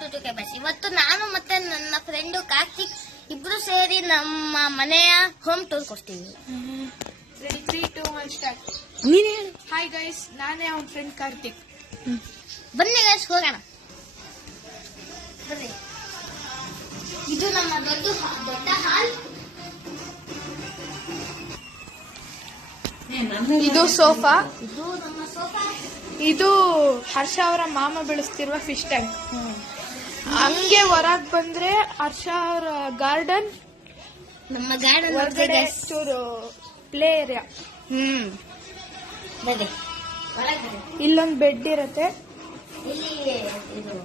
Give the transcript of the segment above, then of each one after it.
Home to bus. ಇವತ್ತು ನಾನು ಮತ್ತೆ ನನ್ನ ಫ್ರೆಂಡು ಕಾರ್ತಿಕ್ ಇಬ್ರು ಸೇರಿ ನಮ್ಮ ಮನೆಯ ಹೋಮ್ ಟೂರ್ ಕೊಡ್ತೀವಿ. Ready 3, 2, 1 start. ನೀನೇ ಹೇಳು. ಹಾಯ್ ಗೈಸ್, ನಾನೇ ಅವನ ಫ್ರೆಂಡ್ ಕಾರ್ತಿಕ್. ಬನ್ನಿ ಗೈಸ್ ಹೋಗೋಣ. ಬರ್ರಿ. ಇದು ನಮ್ಮ ದೊಡ್ಡ ಹಾಲ್. ಇದು ಸೋಫಾ. ಇದು ನಮ್ಮ ಸೋಫಾ. ಇದು ಹರ್ಷ ಅವರ ಮಾಮ ಬೆಳೆಸ್ತಿರುವ ಫಿಶ್ ಟ್ಯಾಂಕ್. ಹಂಗೆ ಹೊರಗ್ ಬಂದ್ರೆ ಹರ್ಷ ಅವರ ಗಾರ್ಡನ್. ನಮ್ಮ ಗಾರ್ಡನ್ ಹೊರಗಡೆ ಚೂರು ಪ್ಲೇ ಏರಿಯಾ. ಬರ್ರಿ. ಇಲ್ಲೊಂದು ಬೆಡ್ ಇರತ್ತೆ. ಇಲ್ಲಿ ಇದು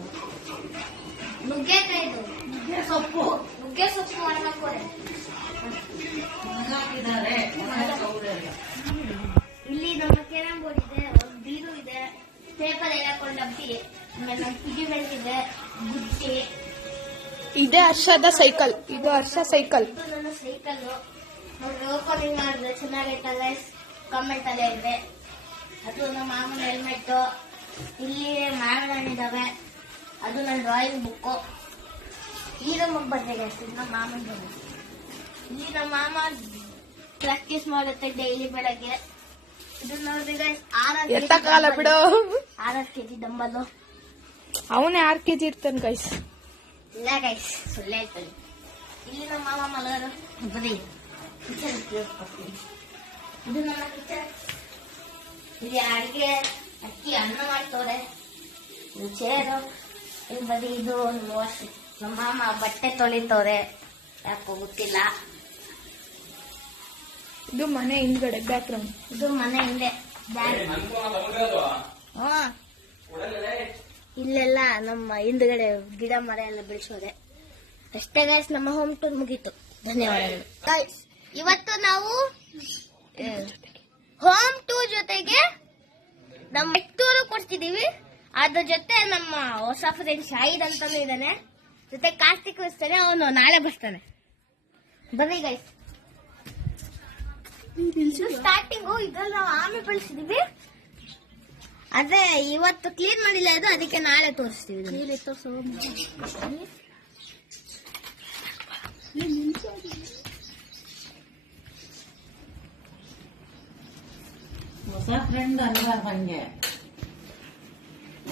ನುಗ್ಗೆಕಾಯಿದು ನುಗ್ಗೆ ಸೊಪ್ಪು ಮಾಡಬೇಕು. ಇಲ್ಲಿ ನಮ್ಮ ಕ್ಯಾರಂ ಬೋರ್ಡ್ ಇದೆ, ಒಂದು ಬೀರು ಇದೆ, ಪೇಪರ್ ಹಾಕೊಂಡು ಡಬ್ಬಿ, ಆಮೇಲೆ ನಮ್ಮ ಪಿಗಿ ಬೆಲ್ಟ್ ಇದೆ, ಬುಟ್ಟಿ ಇದೇ ಹರ್ಷದ ಸೈಕಲ್. ಇದು ಹರ್ಷ ಸೈಕಲ್. ಇದು ನನ್ನ ಸೈಕಲ್. ನೋಡ್ರಿ ಓಪನಿಂಗ್ ಮಾಡಿದ್ರೆ ಚೆನ್ನಾಗೈತಲ್ಲ, ಕಮೆಂಟ್ ಅಲ್ಲೇ ಇದೆ. ಅದು ನಮ್ಮ ಮಾಮನ ಹೆಲ್ಮೆಟ್. ಇಲ್ಲಿ ಮಾವಿನಹಣ್ಣಿದಾವೆ. ಅದು ನನ್ನ ಡ್ರಾಯಿಂಗ್ ಬುಕ್ಕು. ಈ ನಮಗೆ ಬರ್ಬೇಕು ನಮ್ಮ ಮಾಮನ ಬಂದು. ಇಲ್ಲಿ ನಮ್ಮ ಮಾಮ ಪ್ರಾಕ್ಟೀಸ್ ಮಾಡುತ್ತೆ ಡೈಲಿ ಬೆಳಗ್ಗೆ. ಇದು ನೋಡ್ರಿ ಗೈಸ್, 6 ಕೆಜಿ ಡಂಬಲು. ಅವನೇ 6 ಕೆಜಿ ಇರ್ತಾನೆ ಗೈಸ್. ಇಲ್ಲ ಗೈಸ್, ಸುಳ್ಳು ಹೇಳ್ತಾನೆ. ಇಲ್ಲಿ ನಮ್ಮ ಮಾಮ ಮಲಗರು. ಬರೀ ಕಿಚನ್ ಇದು ನನ್ನ ಕಿಚನ್. ಇಲ್ಲಿ ಅಡಿಗೆ ಅಕ್ಕಿ ಅನ್ನ ಮಾಡ್ತವ್ರೆ. ಇದು ಚೇರು. ಇದು ಬರೀ ಇದು ಒಂದು ವಾಶ್. ನಮ್ಮ ಮಾಮ ಬಟ್ಟೆ ತೊಳಿತವ್ರೆ, ಯಾಕೋ ಗೊತ್ತಿಲ್ಲ. ಇದು ಮನೆ ಹಿಂದ್ಗಡೆ ಬ್ಯಾಕ್ ಗ್ರೌಂಡ್. ಇದು ಮನೆ ಹಿಂದೆ. ಇಲ್ಲೆಲ್ಲ ನಮ್ಮ ಹಿಂದ್ಗಡೆ ಗಿಡ ಮರ ಎಲ್ಲ ಬೆಳೆಸೋದೆ. ಅಷ್ಟೇ ಗೈಸ್, ನಮ್ಮ ಹೋಮ್ ಟೂರ್ ಮುಗೀತು. ಧನ್ಯವಾದಗಳು ಗೈಸ್. ಇವತ್ತು ನಾವು ಹೋಮ್ ಟೂರ್ ಜೊತೆಗೆ ನಮ್ಮ ಟೂರು ಕೊಡ್ತಿದೀವಿ. ಅದ್ರ ಜೊತೆ ನಮ್ಮ ಹೊಸ ಫ್ರೆಂಡ್ ಶಾಹಿದ್ ಅಂತಾನು ಇದ್ದಾನೆ, ಜೊತೆ ಕಾರ್ತಿಕ್ ಇರ್ತಾನೆ. ಅವನು ನಾಳೆ ಬರ್ತಾನೆ. ಬನ್ನಿ ಗೈಸ್. ಸ್ಟಾರ್ಟಿಂಗು ಇದ್ರಲ್ಲಿ ನಾವು ಆಮೆ ಬೆಳೆಸಿದೀವಿ. ಅದೇ ಇವತ್ತು ಕ್ಲೀನ್ ಮಾಡಿಲ್ಲ ಅದು, ಅದಕ್ಕೆ ನಾಳೆ ತೋರಿಸ್ತೀವಿ.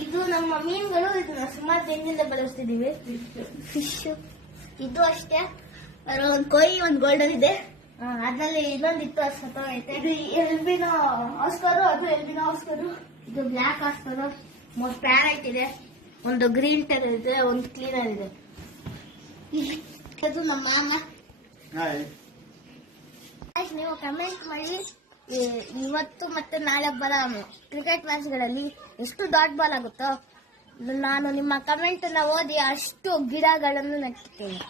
ಇದು ನಮ್ಮ ಮೀನುಗಳು. ಇದನ್ನ ಸುಮಾರು ದಿನದಿಂದ ಬೆಳೆಸ್ತಿದೀವಿ. ಫಿಶ್ ಇದು ಅಷ್ಟೇ. ಒಂದು ಕೊಯ್, ಒಂದು ಗೋಲ್ಡನ್ ಇದೆ. ಅದ್ರಲ್ಲಿ ಇನ್ನೊಂದಿತ್ತು, ಅದು ಸತ್ತೋಗೈತೆ. ಇದು ಎಲ್ಬಿನ ಆಸ್ಕರು. ಅದು ಎಲ್ಬಿನ ಆಸ್ಕರು. ಇದು ಬ್ಲ್ಯಾಕ್ ಆಸ್ಕರು. 3 ಪ್ಯಾರೆಟ್ ಇದೆ, ಒಂದು ಗ್ರೀನ್ ಟರ್ ಇದೆ, ಒಂದು ಕ್ಲೀನರ್ ಇದೆ. ಅದು ನಮ್ಮ ಮಾಮ. ನೀವು ಕಮೆಂಟ್ ಮಾಡಿ ಇವತ್ತು ಮತ್ತೆ ನಾಳೆ ಬರೋ ಕ್ರಿಕೆಟ್ ಮ್ಯಾಚ್ಗಳಲ್ಲಿ ಎಷ್ಟು ಡಾಟ್ ಬಾಲ್ ಆಗುತ್ತೋ ನಾನು ನಿಮ್ಮ ಕಮೆಂಟ್ ಅನ್ನ ಓದಿ ಅಷ್ಟು ಗಿಡಗಳನ್ನು ನೆಟ್ಟಿದ್ದೇನೆ.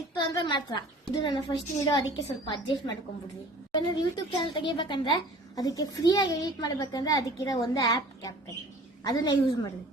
ಇತ್ತು ಅಂದ್ರೆ ಮಾತ್ರ. ಇದು ನನ್ನ ಫಸ್ಟ್ ವಿಡಿಯೋ, ಅದಕ್ಕೆ ಸ್ವಲ್ಪ ಅಡ್ಜಸ್ಟ್ ಮಾಡ್ಕೊಂಡ್ಬಿಡ್ರಿ. ಏನಾದ್ರು ಯೂಟ್ಯೂಬ್ ಚಾನಲ್ ತೆಗಿಬೇಕಂದ್ರೆ, ಅದಕ್ಕೆ ಫ್ರೀಯಾಗಿ ಎಡಿಟ್ ಮಾಡ್ಬೇಕಂದ್ರೆ ಅದಕ್ಕಿರೋ ಒಂದೇ ಆ್ಯಪ್ ಅದನ್ನೇ ಯೂಸ್ ಮಾಡ್ರಿ.